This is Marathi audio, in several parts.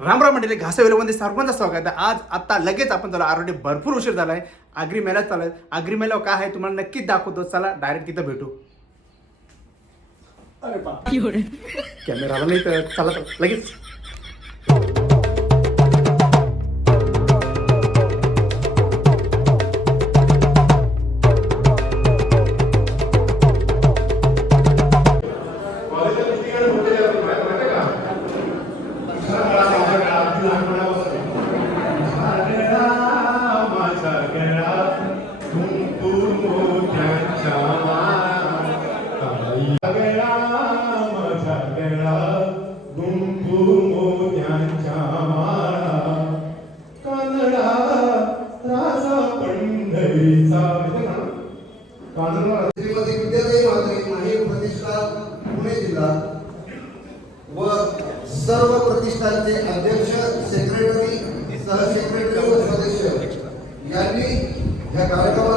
रामराम मंडळी घासा वेलमध्ये सर्वांचं स्वागत आहे. आज आता लगेच आपण चला ऑलरेडी भरपूर उशीर झाला आहे आगरी मेळ्यात चालू आगरी मेळ्यावर काय आहे तुम्हाला नक्कीच दाखवतो. चला डायरेक्ट तिथं भेटू. अरे कॅमेराला नाही तर चला चला, लगेच श्रीमती विद्यादेवी पुणे जिल्हा व सर्व प्रतिष्ठानचे अध्यक्ष सेक्रेटरी सहसेक्रेटरी व सदस्य यांनी या कार्यक्रमात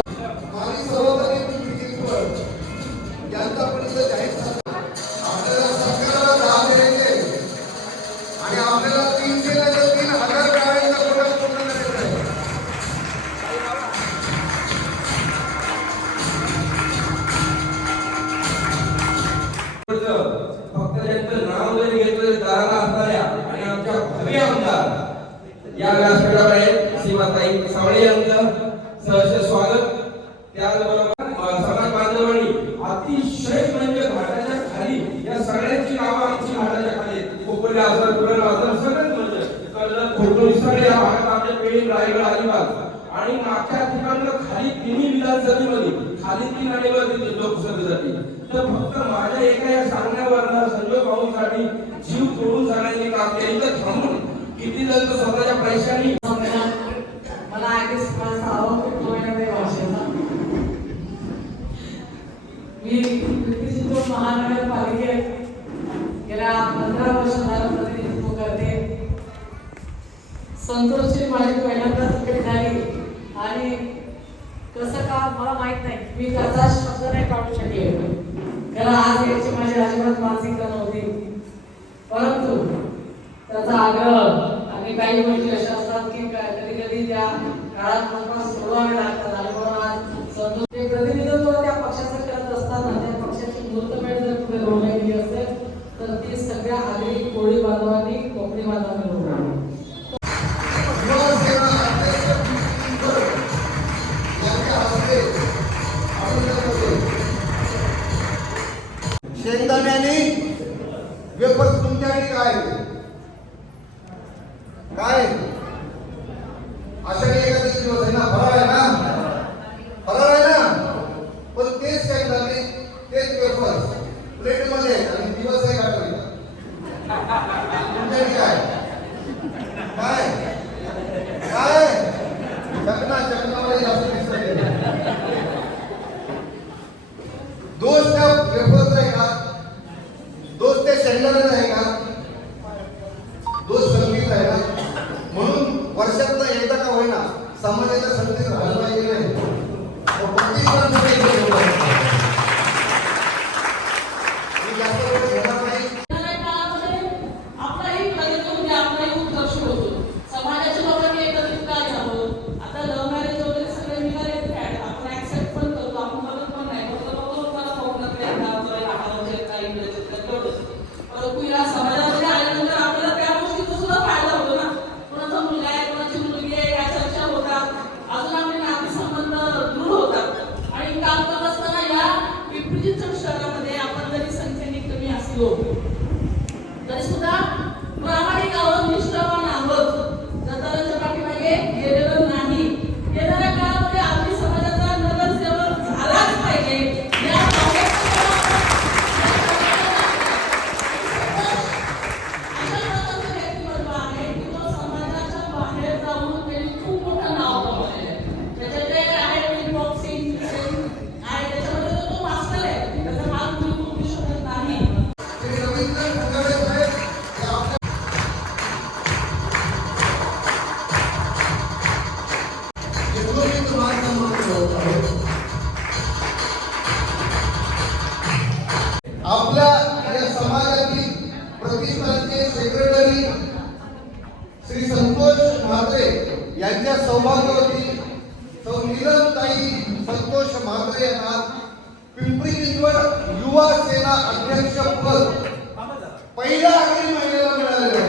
रायगड आणि मागच्या ठिकाणी खाली तिन्ही विधानसभेमध्ये खाली तीन आणि वरती लोकसभेसाठी तर फक्त माझ्या एका या सांगण्यावरनं संजय भाऊंसाठी जीव तोडून जाण्याचे काम केले. इथं थांबून. किती जण तर स्वतःच्या पैशांनी मला आधीच भाषेचा मी कृती सिंधू महानगरपालिकेत गेल्या पंधरा वर्ष झालं प्रतिनिधित्व करते. संतोषची माझी पहिल्या वगैरे झाली. आणि कसं का मला माहीत नाही. मी त्याचा शब्द नाही काढू शकले. त्याला आज यायची माझी अजिबात मानसिकता नव्हती परंतु त्याचा आग्रह आणि काही गोष्टी अशा असतात की कधी कधी त्या काळात लोकांना सोडवावे लागतात आणि शेंगदाण्याने वेफर्स तुमच्याकडे काय? तो सौ नीलमताई संतोष म्हात्रे यांना पिंपरी चिंचवड युवा सेना अध्यक्ष पद. पहिल्या अग्रिम महिलेला मिळालेलं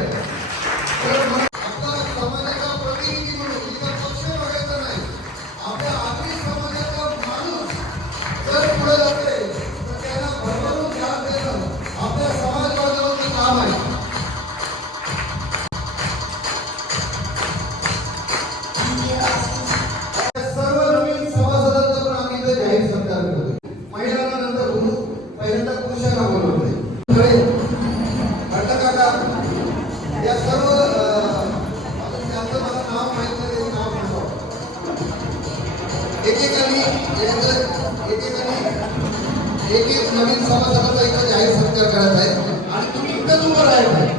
एकेकाली एकेकाली एक एक नवीन सभासदांचा इथं जाहीर सत्कार करत आहे. आणि तुम्ही इथंच उभं राहिलं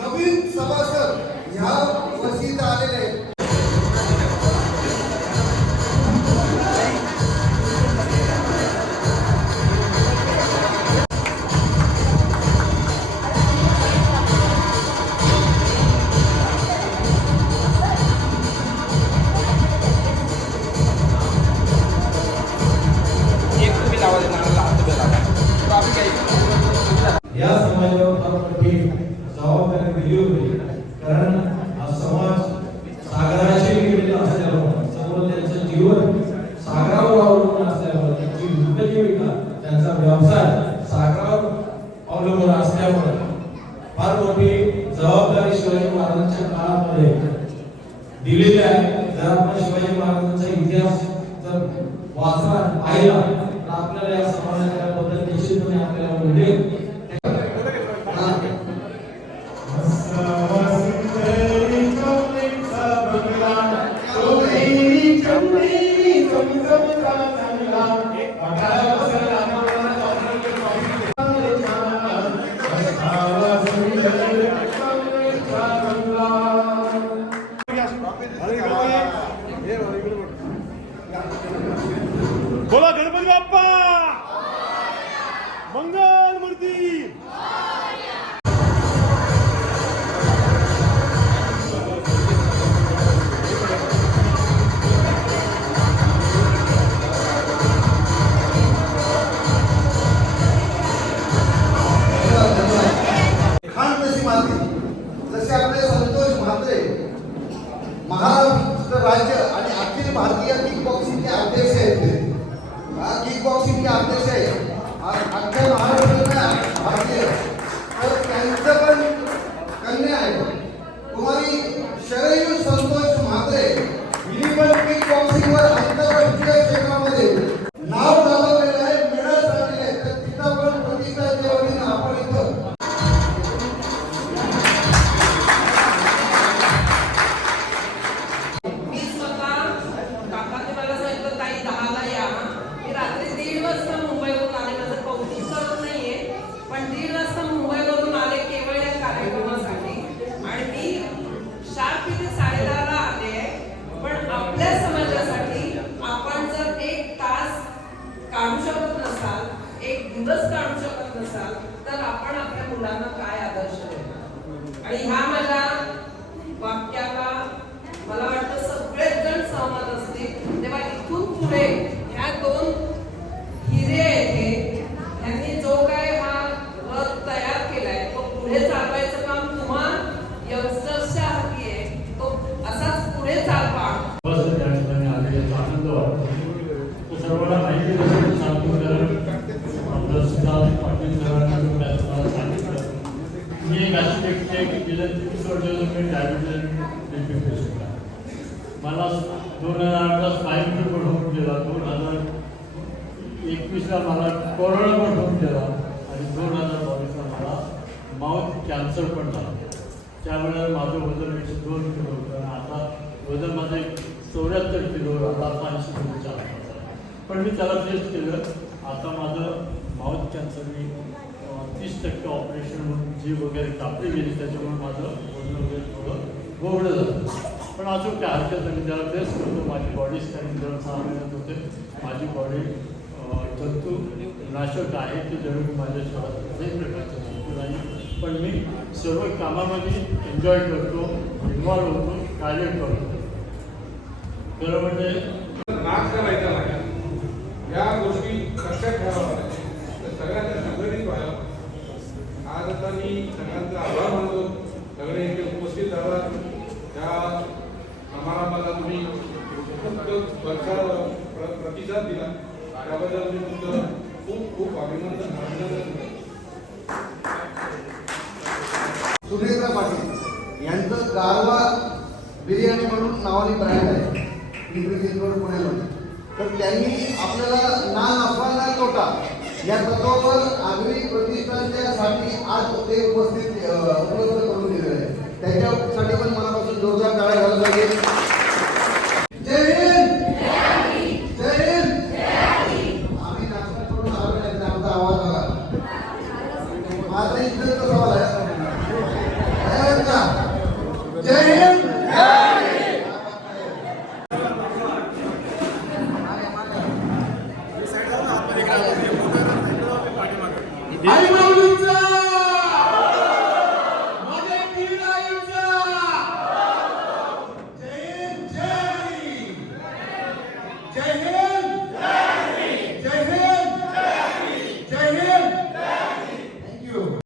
नवीन सभासद ह्या वर्षी आलेले आहेत. आताच्या काळामध्ये दिलेले आहे शिवाजी महाराजांचा इतिहास जर वाचला पाहिला तर आपल्याला या समाजाबद्दल निश्चितपणे आपल्याला मिळेल. के अध्यक्ष है किक बॉक्सिंग के अध्यक्ष है अध्यक्ष भारत में भारतीय मला दोन हजार आठला स्पाईन पण होऊन गेला दोन हजार एकवीसला मला कोरोनावर होऊन गेला आणि दोन हजार बावीसला मला माउथ कॅन्सर पण झाला. त्यावेळेला माझं वजन एकशे दोन किलो होतं आणि आता वजन माझं चौऱ्याहत्तर किलो आता पाचशे किलोच्या पण मी त्याला टेस्ट केलं. आता माझं माउथ कॅन्सर मी तीस टक्के ऑपरेशन म्हणून जी वगैरे कापली गेली त्याच्यामुळे माझं वजन वगैरे थोडं गोवळं झालं. पण अजून काय हरकत नाही. त्याला तेच करतो. माझी बॉडी स्कॅनिंग जवळ सहा महिन्यात होते माझी बॉडी जंतू नाशक आहे. की जणू मी माझ्या शहरात कुठल्याही प्रकारचं जंतू नाही. पण मी सर्व कामामध्ये एन्जॉय करतो इन्व्हॉल्व होतो कार्य करतो. खरं म्हणजे या गोष्टी लक्षात ठेवाव्या सगळ्यांना संघटित व्हायला आज आता मी सगळ्यांचा आभार मानतो. सगळे इथे उपस्थित झाला त्या समारंभाला तुम्ही प्र- प्रतिसाद दिला. त्याबद्दल मी तुमचं खूप खूप अभिनंदन अभिनंदन सुरेंद्र पाटील यांचं गारवा बिर्याणी म्हणून नावाने ब्रँड आहे. पिंपरी चिंचवड पुण्यामध्ये. तर त्यांनी आपल्याला ना नफा ना तोटा या तत्वावर आगरी प्रतिष्ठानच्यासाठी आज ते उपस्थित उपलब्ध